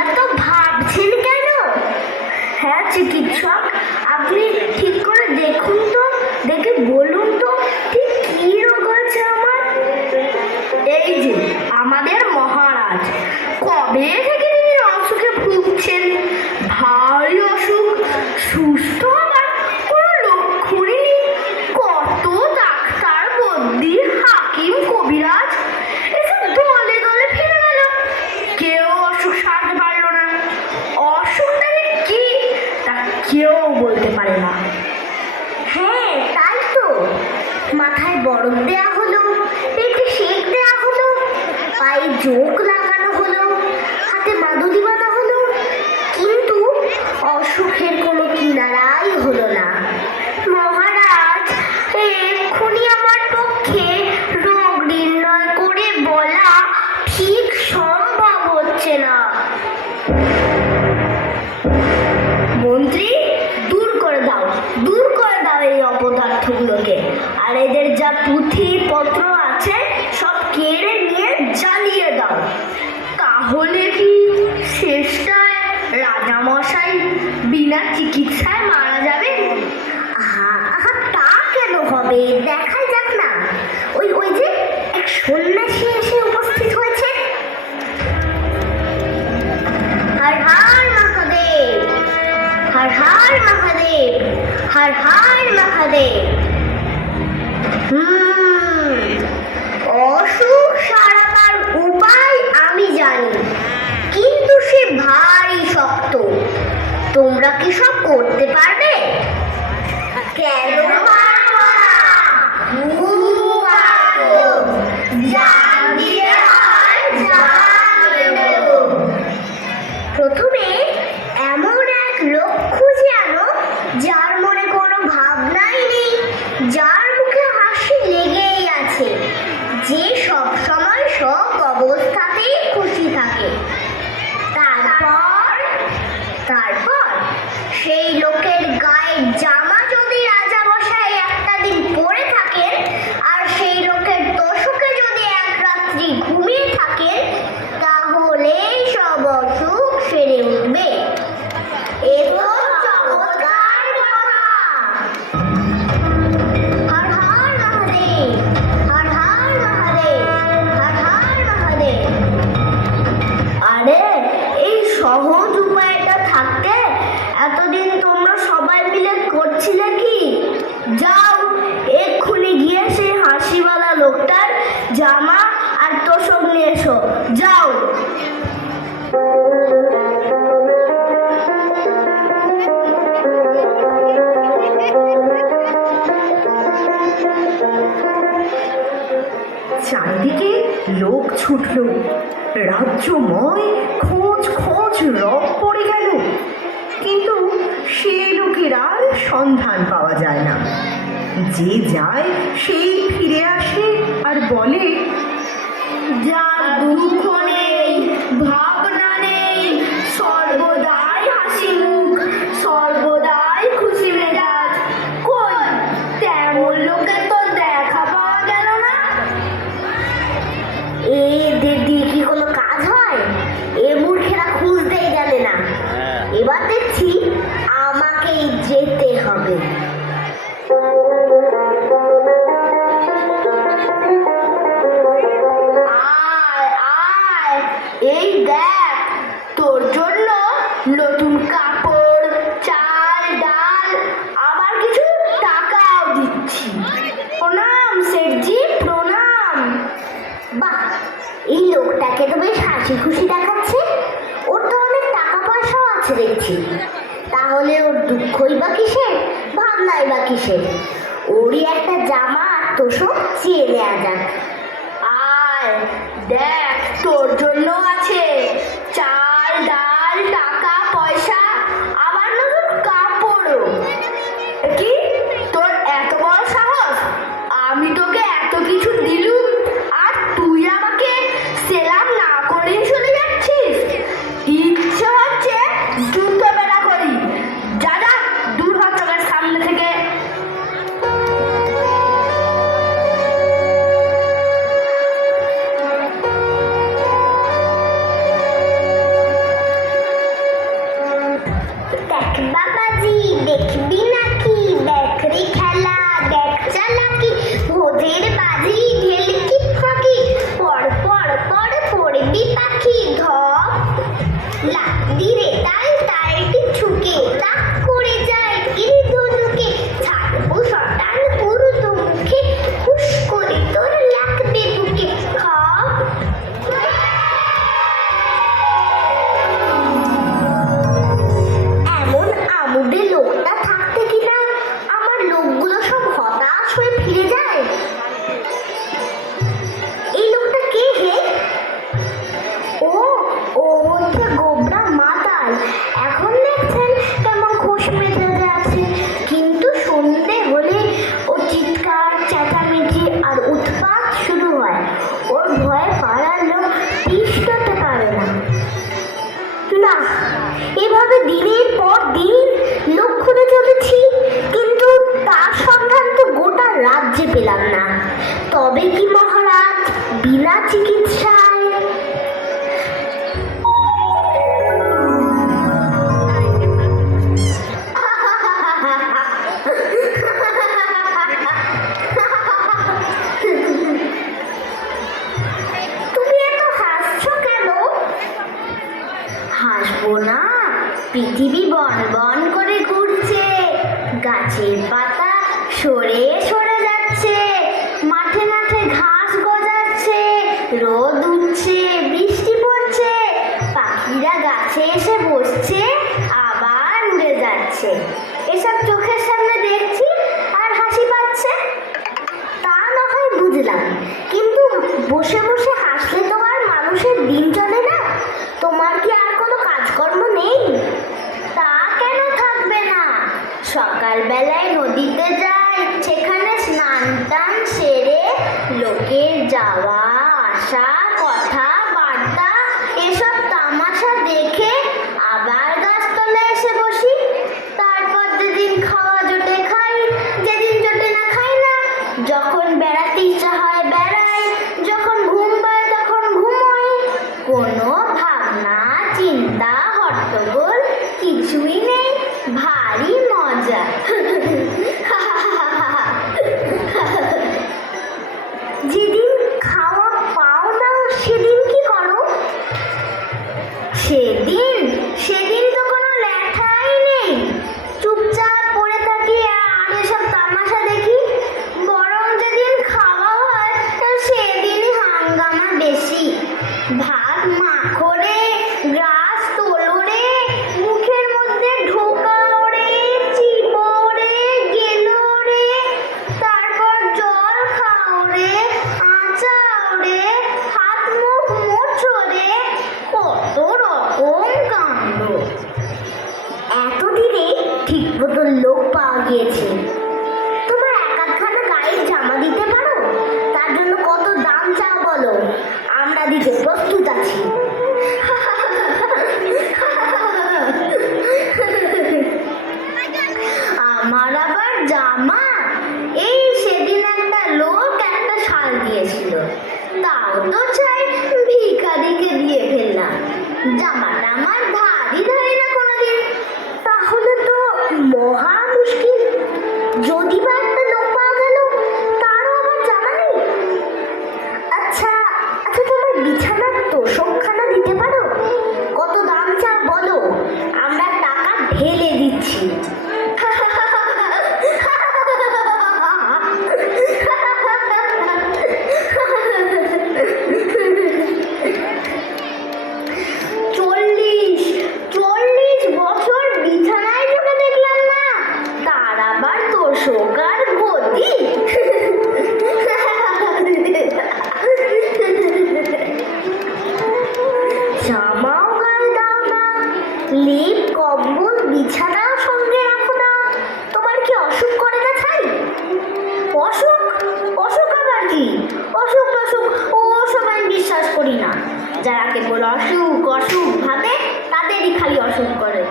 এত ভাবছেন কেন? হ্যাঁ চিকিৎসক, আপনি ঠিক করে দেখুন তো, দেখে বলুন তো ঠিক কি রোগ হয়েছে আমার। এই যে আমাদের মহারাজ, কবে থেকে তিনি অসুখে ভুগছেন, ভারী অসুখ, সুস্থ হবার কোনো লক্ষণই নেই। কত ডাক্তার, বদ্যি, হাকিম, কবিরাজ এসব দলে দলে ফিরে গেল, কেউ অসুখ সারতে পারলো না। অসুখটা যে কি তা কেউ বলতে পারে না। হ্যাঁ তাই তো, মাথায় বরফ দেয়া হলো, পেটে সেক দেয়া হলো, পায়ে জোক লাগানো হলো, হাতে মাদুলি বাঁধা হলো, কিন্তু অসুখের কোনো কিনারাই হলো না। মহারাজ, এক্ষুনি আমার পক্ষে রোগ নির্ণয় করে বলা ঠিক সম্ভব হচ্ছে না। মন্ত্রী, দূর করে দাও, দূর করে দাও এই অপদার্থগুলোকে, আর এদের যা পুঁথি পত্র আছে সব কেড়ে নিয়ে জ্বালিয়ে দাও। তাহলে কি শেষটায় রাজামশাই বিনা চিকিৎসায় মারা যাবে? আহা আহা, তা কেন হবে, দেখাই যাক না। ওই ওই যে এক সন্ন্যাসী এসে উপস্থিত হয়েছে। হর হর মহাদেব, হর হর মহাদেব, হর হর মহাদেব। অসুখ সারাবার উপায় আমি জানি, কিন্তু সে ভারী শক্ত। তোমরা কি সব করতে পারবে? কেন পারবো না? খুব পারবো। জান দিয়ে হয়, জান দেব। প্রথমে এমন এক লোক খুঁজে আনো যার মনে কোনো ভাবনাই নেই, যার মুখে হাসি লেগেই আছে, যে সব সময় সব অবস্থাতেই খুশি থাকে। তারপর তারপর সেই লোকের গায়ের জামা যদি রাজামশাই একটা দিন পরে থাকেন, আর সেই লোকের তোষকে যদি এক রাত্রি ঘুমিয়ে থাকেন, তাহলে সব অসুখ সেরে উঠবে। এ তো চমৎকার কথা। হর হর মহাদেব, হর হর মহাদেব, হর হর মহাদেব। আরে এই সহজ উপায়টা থাকতে এতদিন তোমরা সবাই মিলে করছিলে কি? যাও এক্ষুনি গিয়ে সেই হাসিওয়ালা লোকটার জামা আর তোষক নিয়ে এসো, যাও। চারিদিকে লোক ছুটল, রাজ্যময় খোঁজ খোঁজ রব পড়ে গেল, কিন্তু সে লোকের আর সন্ধান পাওয়া যায় না। যে যায় সেই ফিরে আসে আর বলে, যার দুঃখ নেই, ভাবনা নেই, সর্বদাই হাসি মুখ, সর্বদাই খুশি মেজাজ, কই তেমন লোকের তো দেখা পাওয়া গেল না। এদের দিয়ে কি কোনো কাজ হয়? এ মূর্খেরা খুঁজতেই জানে না। এবার দেখছি আমাকেই যেতে হবে। আয় আয়, এই দেখ, তোর জন্য নতুন কাপড়, চাল, ডাল, আবার কিছু টাকাও দিচ্ছি। প্রণাম শেঠজি, প্রণাম। বাহ, এই লোকটাকে তো বেশ হাসি খুশি দেখাচ্ছে। ওর তো অনেক টাকা পয়সাও আছে দেখছি। তাহলে ওর দুঃখই বা কিসের, ভাবনাই বা কিসের? ওরই একটা জামা আর তোষক চেয়ে নেওয়া যাক। আয় দেখ, তোর জন্য আছে চাল, ডাল, টাকা পয়সা, আবার নতুন কাপড়ও। কি তোর এত বড় সাহস? আমি তোকে এত কিছু দিলুম আর তুই আমাকে সেলাম না করেই চলে যাচ্ছিস? ইচ্ছে হচ্ছে জুতো বেড়া করি। যা যা, দূর হ চোখের সামনে থেকে। পেলাম না। তবে কি মহারাজ বিনা চিকিৎসায়? তুমি এত হাসছো কেন? হাসবো না, পৃথিবী বন বন করে ঘুরছে, গাছের পাতা সরে সরে যাচ্ছে, মাঠে মাঠে ঘাস গজাচ্ছে, রোদ উঠছে, বৃষ্টি পড়ছে, পাখিরা গাছে এসে বসছে, আবার উড়ে যাচ্ছে। এসব চোখের সামনে দেখছি আর হাসি পাচ্ছে। তা না হয় বুঝলাম, কিন্তু বসে বসে হাসলে তো আর মানুষের দিন চলে না। তোমার কি আর কোনো কাজকর্ম নেই? তা কেন থাকবে না? সকালবেলায় নদীতে যাই, সেখানে স্নান টান সেরে লোকের যাওয়া আসা, কথা বার্তা এসব তামাশা দেখে আবার গাছতলায় এসে বসি। তারপর যেদিন খাওয়া জোটে খাই, যেদিন জোটে না খাই না। যখন বেড়াতে ইচ্ছা হয় বেড়াই, যখন ঘুম পায় তখন ঘুমোই। কোনো ভাবনা চিন্তা হট্টগোল কিছুই নেই, ভারী মজা। যেদিন খাওয়া পাও না সেদিন কি করো? সেদিন সেদিন তো কোনো লেখাই নেই, চুপচাপ পড়ে থাকি আর এসব তামাশা দেখি। বরং যেদিন খাওয়া হয় সেদিনই হাঙ্গামা বেশি। ভাত মাখো রে, গ্রাস তোলো রে, মুখের মধ্যে ঢোকাও রে, চিবো রে, গেলো রে, তারপর জল খাও রে, আঁচাও রে, হাত মুখ মোছো রে, কত রকম কাণ্ড। এতদিনে ঠিক মতো লোক পাওয়া গিয়েছে। তোমার এক আধখানা গায়ের জামা দিতে পারো? তার জন্য কত দাম চাও বলো, আমরা দিতে প্রস্তুত আছি। আমার আবার জামা? এই সেদিন একটা লোক একটা শাল দিয়েছিল, তাও তো চাই ভিখারিকে দিয়ে ফেললাম। জামাটা আমার ধারই ধারি না কোনোদিন। তাহলে তো মহা মুশকিল। যদি বা একটা লোক পাওয়া গেল, তারও আবার জামা নেই। আচ্ছা আচ্ছা, তোমার বিছানার তোষকখানা দিতে পারো? কত দাম চাও বলো, আমরা টাকা ঢেলে দিচ্ছি। চল্লিশ 40 বছর বিছানায় ঢুকে দেখলাম না, তার আবার তোষক আর গদি। জামাও গায়ে দাও না, লেপ কম্বল বিছানাও সঙ্গে রাখো না। তোমার কি অসুখ করে না ছাই? অসুখ? অসুখ আবার কি? অসুখ টসুখ ও সব আমি বিশ্বাস করি না। যারা কেবল অসুখ অসুখ ভাবে তাদেরই খালি অসুখ করে।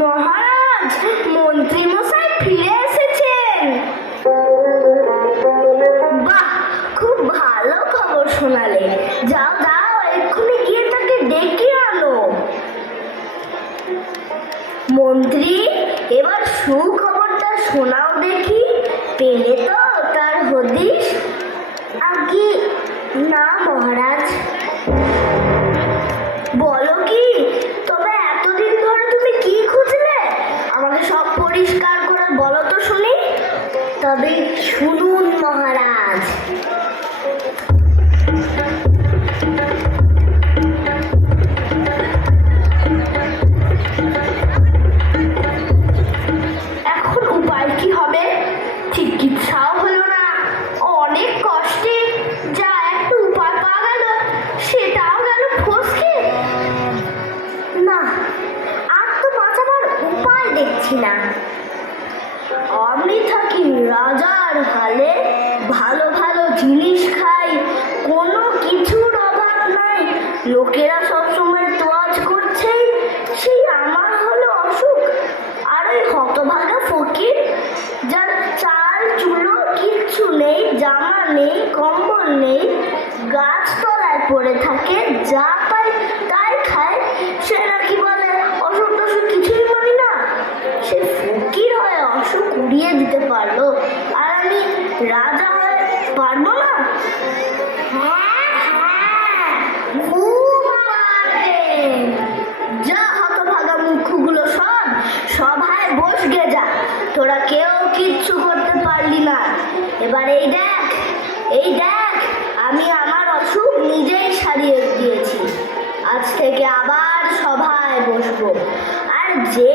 মহারাজ, মন্ত্রী মশাই ফিরে এসেছেন। বাহ, খুব ভালো খবর শোনালে। যাও যাও, এক্ষুনি গিয়ে তাকে ডেকে আনো। মন্ত্রী, এবার সুখবরটা শোনাও দেখি। পেলে তো তার হদিশ? আগে না মহারাজ। বলো কি? তবে এতদিন ধরে তুমি কি খুঁজলে? আমাকে সব পরিষ্কার করে বলো তো শুনি। তবে শুনুন মহারাজ, আজ। এখন উপায় কি হবে? চিকিৎসাও হলো না, অনেক কষ্টে যা একটু উপায় পাওয়া গেল সেটাও গেল ফসকে। না, আর তো বাঁচাবার উপায় দেখছি না। আমি থাকি রাজার হালে, ভালো ভালো জিনিস খাই, কোনো কিছুর অভাব নাই, লোকেরা সবসময় তোয়াজ করছে, সেই আমার হলো অসুখ। আর ওই হতভাগা ফকির, যার চাল চুলো কিচ্ছু নেই, জামা নেই, কম্বল নেই, গাছতলায় পড়ে থাকে, যা পায় তাই খায়, সে নাকি বলে অসুখ টসুখ কিছুই মানি না। সে ফকির হয়ে অসুখ উড়িয়ে দিতে পারলো, আর আমি রাজা হয়ে পারবো না? খুব পারবেন। যা হতভাগা মুখগুলো সব সভায় বসগে যা, তোরা কেউ কিচ্ছু করতে পারলি না। এবার এই দেখ, এই দেখ, আমি আমার অসুখ নিজেই সারিয়ে দিয়েছি। আজ থেকে আবার সভায় বসবো, আর যে